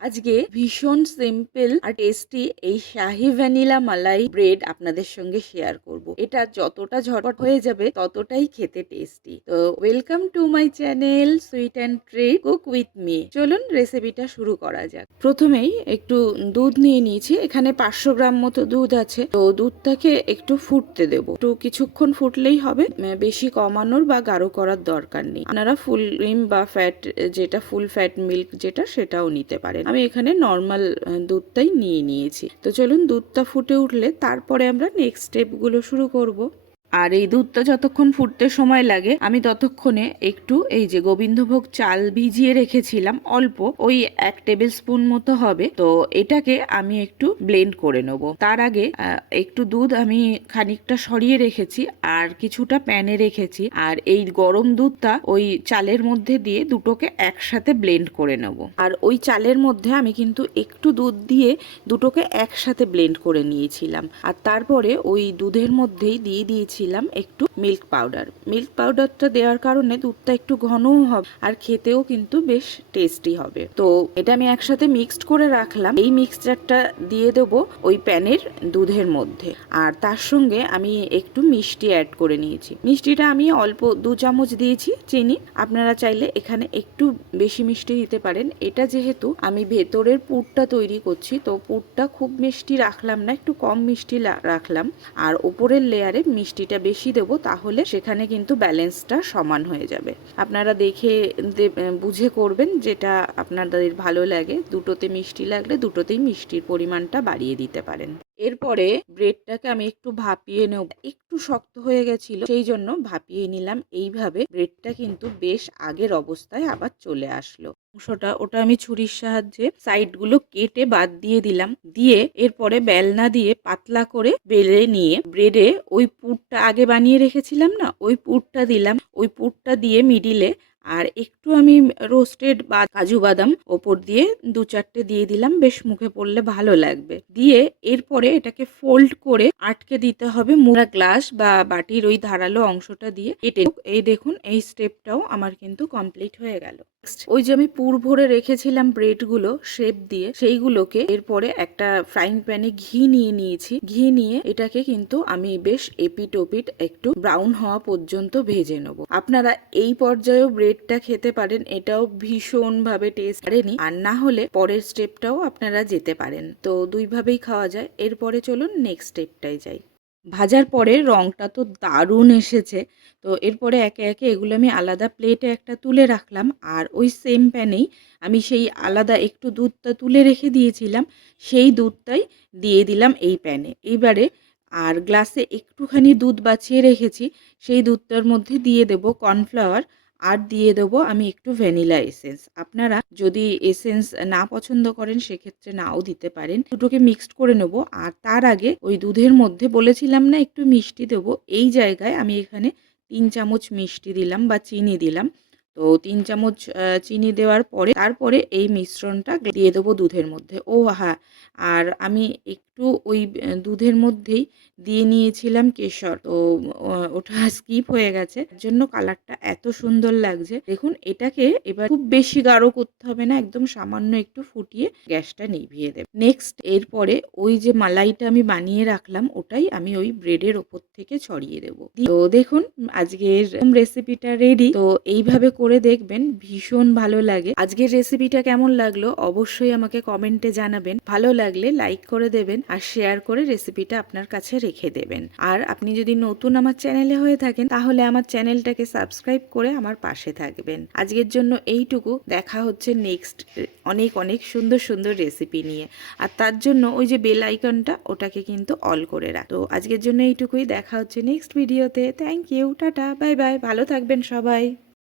আজকে ভীষণ সিম্পল আর টেস্টি এই শাহি ভ্যানিলা মালাই ব্রেড আপনাদের সঙ্গে শেয়ার করব। এটা যতটা ঝটপট হয়ে যাবে ততটাই খেতে টেস্টি। তো welcome to my channel sweet and treat cook with me. চলুন রেসিপিটা শুরু করা যাক। প্রথমেই একটু দুধ নিয়ে নিয়েছি, এখানে 500 গ্রাম মতো দুধ আছে। তো দুধটাকে একটু ফুটতে দেব, একটু কিছুক্ষণ ফুটলেই হবে, বেশি কমানোর বা গাঢ় করার দরকার নেই। আপনারা ফুল ক্রিম বা ফ্যাট যেটা ফুল ফ্যাট মিল্ক যেটা সেটাও নিতে পারেন। আমি এখানে নর্মাল দুধটাই নিয়ে নিয়েছি। তো চলুন দুধটা ফুটে উঠলে তারপরে আমরা নেক্সট স্টেপগুলো শুরু করব। আর এই দুধটা যতক্ষণ ফুটতে সময় লাগে আমি ততক্ষণে একটু এই যে গোবিন্দভোগ চাল ভিজিয়ে রেখেছিলাম অল্প, ওই 1 টেবিল স্পুন মতো হবে। তো এটাকে আমি একটু ব্লেন্ড করে নেব। তার আগে একটু দুধ আমি খানিকটা সরিয়ে রেখেছি আর কিছুটা প্যানে রেখেছি, আর এই গরম দুধটা ওই চালের মধ্যে দিয়ে দুটোকে একসাথে ব্লেন্ড করে নেব। আর ওই চালের মধ্যে আমি কিন্তু একটু দুধ দিয়ে দুটোকে একসাথে ব্লেন্ড করে নিয়েছিলাম। আর তারপরে ওই দুধের মধ্যেই দিয়ে দিয়েছি একটু মিল্ক পাউডার। মিল্ক পাউডারটা দেওয়ার কারণে দুধটা একটু ঘনও হবে আর খেতেও কিন্তু বেশ টেস্টি হবে। তো এটা আমি একসাথে মিক্সড করে রাখলাম। এই মিক্সচারটা দিয়ে দেবো ওই প্যানের দুধের মধ্যে। আর তার সঙ্গে আমি একটু মিষ্টি অ্যাড করে নিয়েছি। মিষ্টিটা আমি অল্প 2 চামচ দিয়েছি চিনি। আপনারা চাইলে এখানে একটু বেশি মিষ্টি দিতে পারেন। এটা যেহেতু আমি ভেতরের পুরটা তৈরি করছি, তো পুরটা খুব মিষ্টি রাখলাম না, একটু কম মিষ্টি রাখলাম। আর উপরের লেয়ারে মিষ্টিটা বেশি দেবো, তাহলে সেখানে কিন্তু ব্যালেন্সটা সমান হয়ে যাবে। আপনারা দেখে বুঝে করবেন যেটা আপনাদের ভালো লাগে। দুটোতে মিষ্টি লাগলে দুটোতেই মিষ্টির পরিমাণটা বাড়িয়ে দিতে পারেন। এরপরে ব্রেডটাকে আমি একটু ভাপিয়ে নেব। একটু শক্ত হয়ে গেছিল, সেই জন্য ভাপিয়ে নিলাম। এইভাবে ব্রেডটা কিন্তু বেশ আগের অবস্থায় আবার চলে আসলো। ওটা আমি ছুরির সাহায্যে সাইডগুলো কেটে বাদ দিয়ে দিলাম। দিয়ে এরপরে বেলনা দিয়ে পাতলা করে বেলে নিয়ে ব্রেডে ওই পুরটা আগে বানিয়ে রেখেছিলাম না, ওই পুরটা দিলাম। ওই পুরটা দিয়ে মিডিলে আর একটু আমি রোস্টেড বা কাজু বাদাম ওপর দিয়ে 2-4টে দিয়ে দিলাম, বেশ মুখে পড়লে ভালো লাগবে। দিয়ে এরপরে এটাকে ফোল্ড করে আটকে দিতে হবে মুড়া গ্লাস বা বাটির ওই ধারালো অংশটা দিয়ে কেটে। এই দেখুন, এই স্টেপটাও আমার কিন্তু কমপ্লিট হয়ে গেল। ওই যে আমি পুর ভরে রেখেছিলাম ব্রেডগুলো শেপ দিয়ে, সেইগুলোকে এরপরে একটা ফ্রাইং প্যানে ঘি নিয়ে নিয়েছি। ঘি নিয়ে এটাকে কিন্তু আমি বেশ এপিট ওপিট একটু ব্রাউন হওয়া পর্যন্ত ভেজে নেব। আপনারা এই পর্যায়েও ব্রেডটা খেতে পারেন, এটাও ভীষণ ভাবে টেস্ট পারেনি। আর না হলে পরের স্টেপটাও আপনারা যেতে পারেন। তো দুইভাবেই খাওয়া যায়। এরপরে চলুন নেক্সট স্টেপটাই যাই। ভাজার পরে রংটা তো দারুণ এসেছে। তো এরপরে একে একে এগুলো আমি আলাদা প্লেটে একটা তুলে রাখলাম। আর ওই সেম প্যানেই আমি সেই আলাদা একটু দুধটা তুলে রেখে দিয়েছিলাম, সেই দুধটাই দিয়ে দিলাম এই প্যানে। এইবারে আর গ্লাসে একটুখানি দুধ বাছিয়ে রেখেছি, সেই দুধটার মধ্যে দিয়ে দেব কর্নফ্লাওয়ার। আর দিয়ে দেবো আমি একটু ভ্যানিলা এসেন্স। আপনারা যদি এসেন্স না পছন্দ করেন সেক্ষেত্রে নাও দিতে পারেন। দুটোকে মিক্সড করে নেব। আর তার আগে ওই দুধের মধ্যে বলেছিলাম না একটু মিষ্টি দেবো, এই জায়গায় আমি এখানে 3 চামচ মিষ্টি দিলাম বা চিনি দিলাম। তো 3 চামচ চিনি দেওয়ার পরে তারপরে এই মিশ্রণটা দিয়ে দেবো দুধের মধ্যে। ও হ্যাঁ, আর আমি একটু ওই দুধের মধ্যেই দিয়ে নিয়েছিলাম কেশর। তো ওটা স্কিপ হয়ে গেছে, এর জন্য কালারটা এত সুন্দর লাগছে। দেখুন, এটাকে এবার খুব বেশি গাঢ় করতে হবে না, একদম সামান্য একটু ফুটিয়ে গ্যাসটা নিভিয়ে দেব। নেক্সট এরপরে ওই যে মালাইটা আমি বানিয়ে রাখলাম ওটাই আমি ওই ব্রেডের ওপর থেকে ছড়িয়ে দেব। তো দেখুন আজকের রেসিপিটা রেডি। তো এইভাবে করে দেখবেন, ভীষণ ভালো লাগে। আজকের রেসিপিটা কেমন লাগলো অবশ্যই আমাকে কমেন্টে জানাবেন। ভালো লাগলে লাইক করে দেবেন আর শেয়ার করে রেসিপিটা আপনার কাছে রেখে দেবেন। আর আপনি যদি নতুন আমার চ্যানেলে হয়ে থাকেন তাহলে আমার চ্যানেলটাকে সাবস্ক্রাইব করে আমার পাশে থাকবেন। আজকের জন্য এইটুকু। দেখা হচ্ছে নেক্সট অনেক অনেক সুন্দর সুন্দর রেসিপি নিয়ে। আর তার জন্য ওই যে বেল আইকনটা ওটাকে কিন্তু অল করে রাখ। তো আজকের জন্য এইটুকুই। দেখা হচ্ছে নেক্সট ভিডিওতে। Thank you, tata, bye bye, ভালো থাকবেন সবাই।